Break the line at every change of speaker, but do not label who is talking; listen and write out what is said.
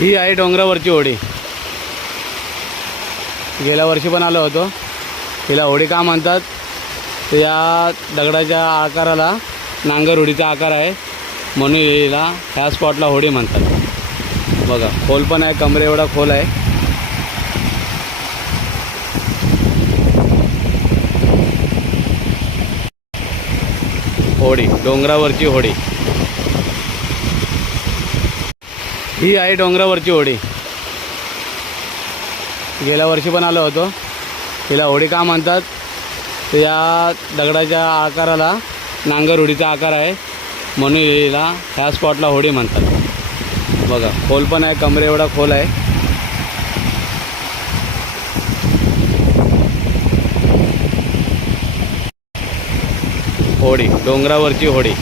ही आहे डोंगरावरची होडी. गेल्या वर्षी पण आलो होतो. हिला होडी का म्हणतात? या दगडाच्या आकाराला नांगर होडीचा आकार आहे. म्हणून हिला ह्या स्पॉटला होडी म्हणतात. बघा खोल पण आहे कमरे एवढा खोल आहे. होडी डोंगरावरची होडी. ही आहे डोंगरावरची होडी. गेल्या वर्षी पण आलो होतो. हिला होडी का म्हणतात? या दगडाच्या आकाराला नांगर होडीचा आकार आहे. म्हणून हिला ह्या स्पॉटला होडी म्हणतात. बघा खोल पण आहे कमरे एवढा खोल आहे. होडी डोंगरावरची होडी.